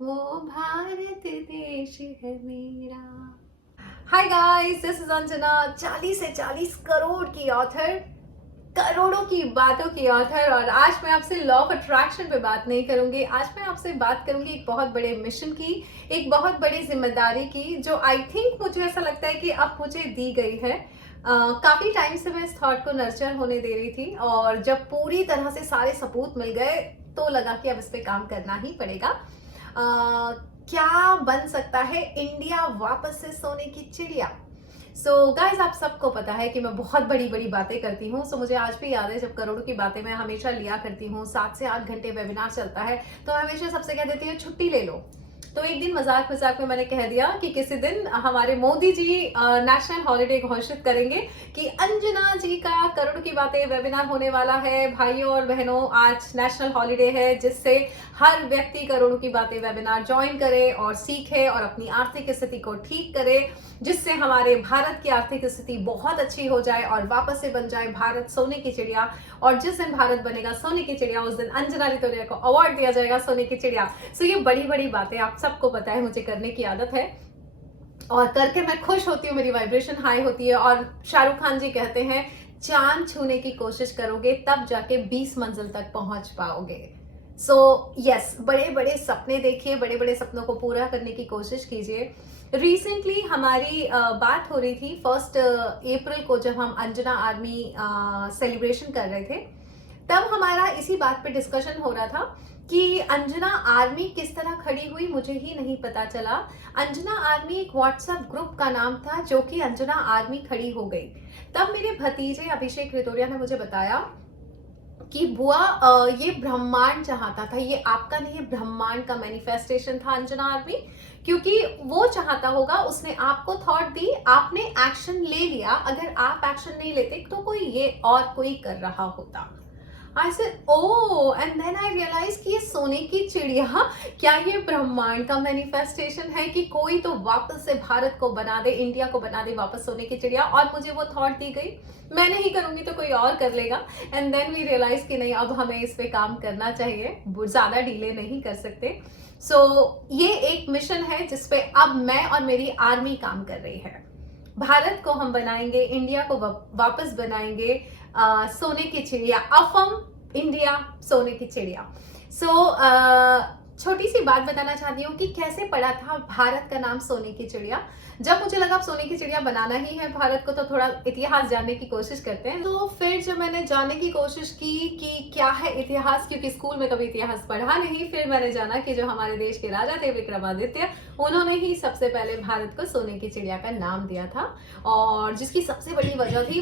वो भारत देश है मेरा। Hi guys, this is Anjana, 40 से 40 करोड़ की ऑथर, करोड़ों की बातों की ऑथर। और आज मैं आपसे लॉ ऑफ अट्रैक्शन पे बात नहीं करूंगी। आज मैं आपसे बात करूंगी एक बहुत बड़े मिशन की, एक बहुत बड़ी जिम्मेदारी की, जो आई थिंक मुझे ऐसा लगता है कि अब मुझे दी गई है। काफी टाइम से मैं इस थॉट को नर्चर होने दे रही थी, और जब पूरी तरह से सारे सबूत मिल गए तो लगा कि अब इस पे काम करना ही पड़ेगा। क्या बन सकता है इंडिया वापस से सोने की चिड़िया? सो गाइज, आप सबको पता है कि मैं बहुत बड़ी बड़ी बातें करती हूँ। सो मुझे आज भी याद है जब करोड़ों की बातें मैं हमेशा लिया करती हूँ, 7 से 8 घंटे वेबिनार चलता है, तो मैं हमेशा सबसे कह देती हूँ छुट्टी ले लो। तो एक दिन मजाक मजाक में मैंने कह दिया कि किसी दिन हमारे मोदी जी नेशनल हॉलिडे घोषित करेंगे कि अंजना जी का करोड़ की बातें वेबिनार होने वाला है। भाइयों और बहनों, आज नेशनल हॉलिडे है, जिससे हर व्यक्ति करोड़ों की बातें वेबिनार ज्वाइन करे और सीखे और अपनी आर्थिक स्थिति को ठीक करे, जिससे हमारे भारत की आर्थिक स्थिति बहुत अच्छी हो जाए और वापस से बन जाए भारत सोने की चिड़िया। और जिस दिन भारत बनेगा सोने की चिड़िया, उस दिन अंजना रितोरिया को अवार्ड दिया जाएगा सोने की चिड़िया। सो ये बड़ी बड़ी बातें आप सबको पता है, मुझे करने की आदत है और करके मैं खुश होती हूँ, मेरी वाइब्रेशन हाई होती है। और शाहरुख खान जी कहते हैं, चांद छूने की कोशिश करोगे तब जाके 20 मंजिल तक पहुंच पाओगे। सो यस, बड़े बड़े सपने देखिए, बड़े बड़े सपनों को पूरा करने की कोशिश कीजिए। रिसेंटली हमारी बात हो रही थी 1 अप्रैल को, जब हम अंजना आर्मी सेलिब्रेशन कर रहे थे, तब हमारा इसी बात पे डिस्कशन हो रहा था कि अंजना आर्मी किस तरह खड़ी हुई मुझे ही नहीं पता चला। अंजना आर्मी एक व्हाट्सएप ग्रुप का नाम था, जो कि अंजना आर्मी खड़ी हो गई। तब मेरे भतीजे अभिषेक रितोरिया ने मुझे बताया कि बुआ, ये ब्रह्मांड चाहता था, ये आपका नहीं, ये ब्रह्मांड का मैनिफेस्टेशन था अंजना आर्मी। क्योंकि वो चाहता होगा, उसने आपको थॉट दी, आपने एक्शन ले लिया। अगर आप एक्शन नहीं लेते तो कोई ये और कोई कर रहा होता। I said oh, and then I realise कि ये सोने की चिड़िया, क्या ये ब्रह्मांड का मैनिफेस्टेशन है कि कोई तो वापस से भारत को बना दे, इंडिया को बना दे वापस सोने की चिड़िया। और मुझे वो थॉट दी गई, मैं नहीं करूंगी तो कोई और कर लेगा। एंड देन वी रियलाइज कि नहीं, अब हमें इस पे काम करना चाहिए, ज्यादा डिले नहीं कर सकते। सो ये एक मिशन है जिसपे अब मैं और मेरी आर्मी काम कर रही है। भारत को हम बनाएंगे, इंडिया को वापस बनाएंगे सोने की चिड़िया। अफम इंडिया, सोने की चिड़िया। सो छोटी सी बात बताना चाहती हूँ कि कैसे पड़ा था भारत का नाम सोने की चिड़िया। जब मुझे लगा अब सोने की चिड़िया बनाना ही है भारत को, तो थोड़ा इतिहास जानने की कोशिश करते हैं। तो फिर जब मैंने जानने की कोशिश की कि क्या है इतिहास, क्योंकि स्कूल में कभी इतिहास पढ़ा नहीं, फिर मैंने जाना कि जो हमारे देश के राजा थे विक्रमादित्य, उन्होंने ही सबसे पहले भारत को सोने की चिड़िया का नाम दिया था। और जिसकी सबसे बड़ी वजह थी,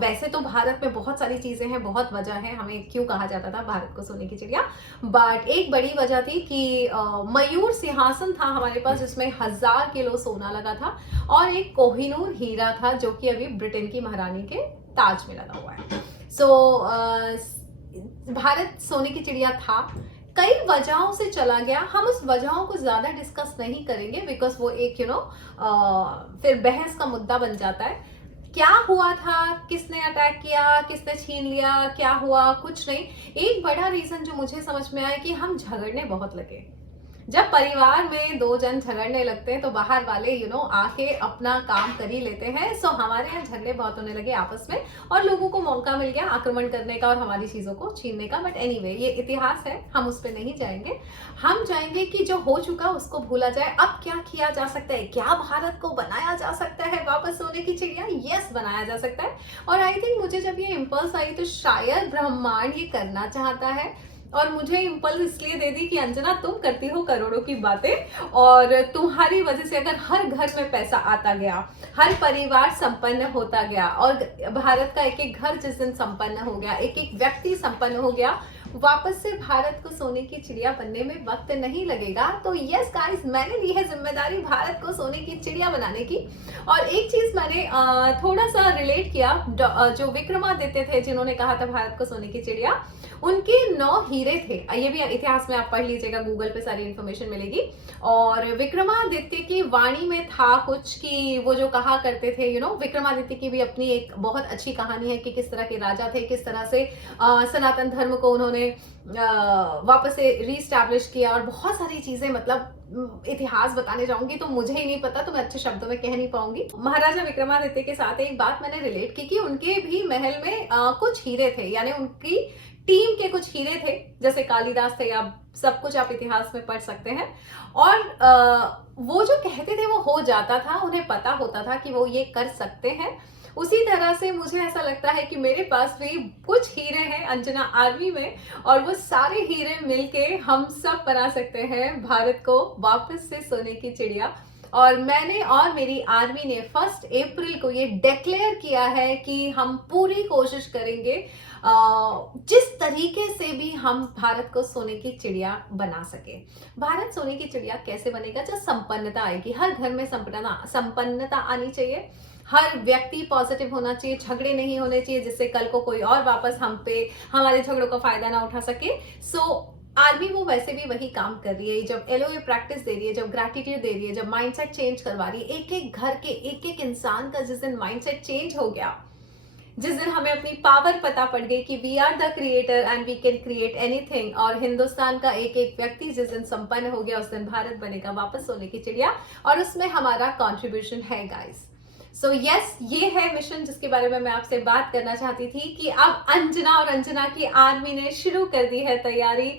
वैसे तो भारत में बहुत सारी चीजें हैं, बहुत वजह है हमें क्यों कहा जाता था भारत को सोने की चिड़िया, बट एक बड़ी वजह थी कि मयूर सिंहासन था हमारे पास, जिसमें 1000 किलो सोना लगा था, और एक कोहिनूर हीरा था, जो कि अभी ब्रिटेन की महारानी के ताज में लगा हुआ है। सो भारत सोने की चिड़िया था, कई वजहों से चला गया। हम उस वजहों को ज्यादा डिस्कस नहीं करेंगे, बिकॉज वो एक फिर बहस का मुद्दा बन जाता है। क्या हुआ था, किसने अटैक किया, किसने छीन लिया, क्या हुआ, कुछ नहीं। एक बड़ा रीजन जो मुझे समझ में आया कि हम झगड़ने बहुत लगे। जब परिवार में 2 जन झगड़ने लगते हैं तो बाहर वाले आके अपना काम कर ही लेते हैं। सो हमारे यहाँ झगड़े बहुत होने लगे आपस में, और लोगों को मौका मिल गया आक्रमण करने का और हमारी चीजों को छीनने का। बट एनीवे, ये इतिहास है, हम उस पर नहीं जाएंगे। हम जाएंगे कि जो हो चुका उसको भूला जाए। अब क्या किया जा सकता है? क्या भारत को बनाया जा सकता है वापस सोने की चिड़िया? यस, बनाया जा सकता है। और आई थिंक मुझे जब ये इम्पल्स आई तो शायद ब्रह्मांड ये करना चाहता है, और मुझे इम्पल्स इसलिए दे दी कि अंजना, तुम करती हो करोड़ों की बातें, और तुम्हारी वजह से अगर हर घर में पैसा आता गया, हर परिवार संपन्न होता गया, और भारत का एक एक घर जिस दिन संपन्न हो गया, एक एक व्यक्ति संपन्न हो गया, वापस से भारत को सोने की चिड़िया बनने में वक्त नहीं लगेगा। तो यस गाइस, मैंने ली है जिम्मेदारी भारत को सोने की चिड़िया बनाने की। और एक चीज मैंने थोड़ा सा रिलेट किया, जो विक्रमादित्य थे जिन्होंने कहा था भारत को सोने की चिड़िया, उनके 9 हीरे थे। ये भी इतिहास में आप पढ़ लीजिएगा, गूगल पे सारी इन्फॉर्मेशन मिलेगी। और विक्रमादित्य की वाणी में था कुछ कि वो जो कहा करते थे, विक्रमादित्य की भी अपनी एक बहुत अच्छी कहानी है कि किस तरह के राजा थे, किस तरह से सनातन धर्म को उन्होंने वापस से रीस्टैब्लिश किया, और बहुत सारी चीजें, मतलब इतिहास बताने जाऊंगी तो मुझे ही नहीं पता, तो मैं अच्छे शब्दों में कह नहीं पाऊंगी। महाराजा विक्रमादित्य के साथ एक बात मैंने रिलेट की कि उनके भी महल में कुछ हीरे थे, यानी उनकी टीम के कुछ हीरे थे, जैसे कालिदास थे, या सब कुछ आप इतिहास में पढ़ सकते हैं। और वो जो कहते थे वो हो जाता था, उन्हें पता होता था कि वो ये कर सकते हैं। उसी तरह से मुझे ऐसा लगता है कि मेरे पास भी कुछ हीरे हैं अंजना आर्मी में, और वो सारे हीरे मिलके हम सब बना सकते हैं भारत को वापस से सोने की चिड़िया। और मैंने और मेरी आर्मी ने 1 अप्रैल को ये डिक्लेयर किया है कि हम पूरी कोशिश करेंगे जिस तरीके से भी हम भारत को सोने की चिड़िया बना सके। भारत सोने की चिड़िया कैसे बनेगा? जब संपन्नता आएगी, हर घर में संपन्नता आनी चाहिए, हर व्यक्ति पॉजिटिव होना चाहिए, झगड़े नहीं होने चाहिए जिससे कल को कोई और वापस हम पे हमारे झगड़ों का फायदा ना उठा सके। आर्मी वो वैसे भी वही काम कर रही है, जब एलओए प्रैक्टिस दे रही है, जब ग्रैटिट्यूड दे रही है, जब माइंडसेट चेंज करवा रही है। एक एक घर के एक एक इंसान का जिस दिन माइंडसेट चेंज हो गया, जिस दिन हमें अपनी पावर पता पड़ गई कि we are the creator and we can create anything, और हिंदुस्तान का एक एक व्यक्ति जिस दिन संपन्न हो गया, उस दिन भारत बनेगा वापस सोने की चिड़िया, और उसमें हमारा कॉन्ट्रीब्यूशन है गाइस। सो यस, ये है मिशन जिसके बारे में मैं आपसे बात करना चाहती थी कि अब अंजना और अंजना की आर्मी ने शुरू कर दी है तैयारी।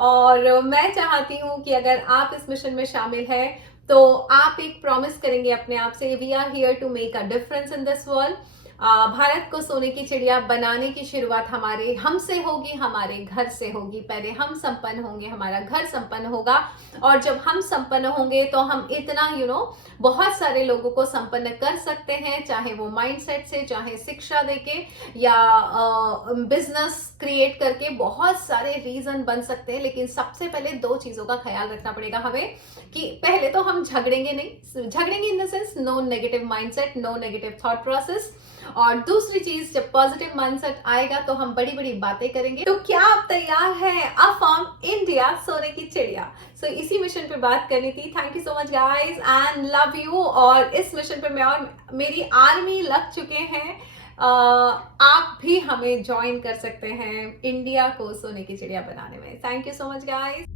और मैं चाहती हूँ कि अगर आप इस मिशन में शामिल हैं तो आप एक प्रॉमिस करेंगे अपने आप से, we are here to make a difference in this world. Bharat को सोने की चिड़िया बनाने की शुरुआत हमारे हमसे होगी, हमारे घर से होगी। पहले हम संपन्न होंगे, हमारा घर संपन्न होगा, और जब हम संपन्न होंगे तो हम इतना बहुत सारे लोगों को संपन्न कर सकते हैं, चाहे वो माइंडसेट से, चाहे शिक्षा देके, या बिजनेस क्रिएट करके, बहुत सारे रीजन बन सकते हैं। लेकिन सबसे पहले 2 चीजों का ख्याल रखना पड़ेगा हमें, कि पहले तो हम झगड़ेंगे नहीं, झगड़ेंगे in the sense no negative mindset, no negative thought process. और दूसरी चीज, जब पॉजिटिव माइंडसेट आएगा तो हम बड़ी बड़ी बातें करेंगे। तो क्या आप तैयार हैं? अ फॉर्म इंडिया सोने की चिड़िया। सो इसी मिशन पे बात करनी थी। Thank you so much guys and love you. और इस मिशन पे मैं और मेरी आर्मी लग चुके हैं। आप भी हमें ज्वाइन कर सकते हैं इंडिया को सोने की चिड़िया बनाने में। Thank you so much guys.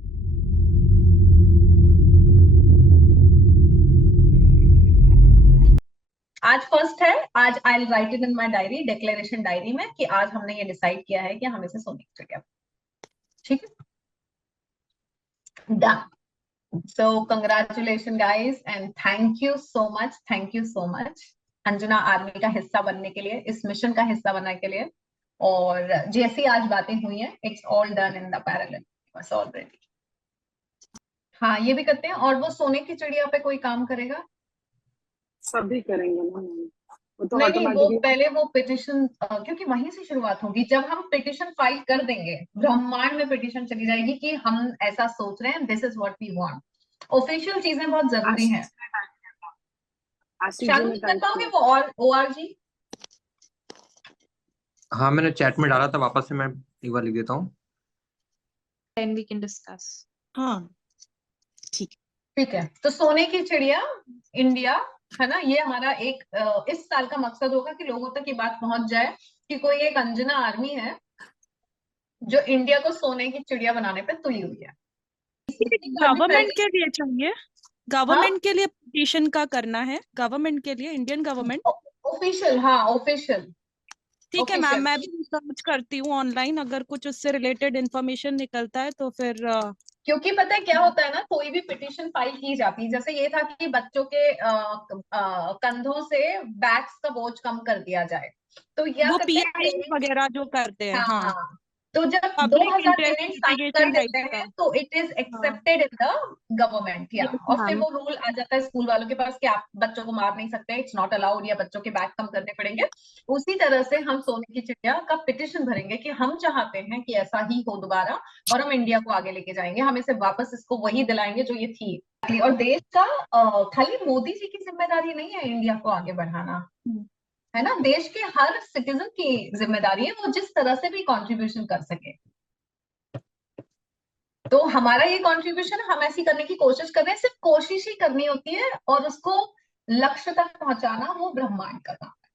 आज फर्स्ट है, आज I will write it in my diary, declaration diary में, कि आज हमने ये डिसाइड किया है कि हम इसे सोने की चिड़िया, ठीक है, done. So congratulation guys and thank you so much Anjana army का हिस्सा बनने के लिए, इस मिशन का हिस्सा बनने के लिए। और जैसी आज बातें हुई हैं, it's all done in the parallel बस ऑलरेडी। हाँ, ये भी करते हैं। और वो सोने की चिड़िया पे कोई काम करेगा? सभी करेंगे ना, वो तो नहीं, वो ऑटोमेटिकली। पहले वो पिटिशन, क्योंकि वहीं से शुरुआत होगी। जब हम पिटिशन फाइल कर देंगे, ब्रह्मांड में पिटिशन चली जाएगी कि हम ऐसा सोच रहे हैं, this is what we want. Official चीजें बहुत जरूरी हैं। आशीष जी शालू ने जी, कर टाइप पाओगे किया। वो और ORG? हाँ, मैंने चैट में डाला था, वापस से मैं एक बार लिख देता हूँ। then we can discuss. हाँ, ठीक है, तो सोने की चिड़िया इंडिया, है ना, ये हमारा एक इस साल का मकसद होगा कि लोगों तक ये बात पहुंच जाए कि कोई एक अंजना आर्मी है जो इंडिया को सोने की चिड़िया बनाने पे तुली हुई है। गवर्नमेंट के लिए चाहिए, गवर्नमेंट के लिए पिटीशन का करना है, गवर्नमेंट के लिए, इंडियन गवर्नमेंट। ऑफिशियल, हाँ ऑफिशियल। ठीक है मैम, मैं भी रिसर्च करती हूँ ऑनलाइन, अगर कुछ उससे रिलेटेड इंफॉर्मेशन निकलता है तो फिर क्योंकि पता है क्या होता है ना, कोई भी पिटीशन फाइल की जाती है, जैसे ये था कि बच्चों के कंधों से बैग्स का बोझ कम कर दिया जाए, तो या वो करते हैं पीआई वगैरह जो करते हैं। हाँ हाँ, हाँ, तो जब पब्लिक 2000 इंटरेस्ट पेरेंट्स साइन कर लिटिगेशन देते टाइप का। हैं तो it is accepted in the government, या Yes, और फिर ma'am. वो रूल आ जाता है स्कूल वालों के पास कि आप बच्चों को मार नहीं सकते, इट्स नॉट अलाउड, या बच्चों के बैग कम करने पड़ेंगे। उसी तरह से हम सोने की चिड़िया का पिटिशन भरेंगे कि हम चाहते हैं कि ऐसा ही हो दोबारा, और हम इंडिया को आगे लेके जाएंगे, हम इसे वापस इसको वही दिलाएंगे जो ये थी। और देश का खाली मोदी जी की जिम्मेदारी नहीं है इंडिया को आगे बढ़ाना, है ना, देश के हर सिटीजन की जिम्मेदारी है, वो जिस तरह से भी कंट्रीब्यूशन कर सके। तो हमारा ये कंट्रीब्यूशन हम ऐसी करने की कोशिश कर रहे हैं, सिर्फ कोशिश ही करनी होती है और उसको लक्ष्य तक पहुंचाना वो ब्रह्मांड का काम है।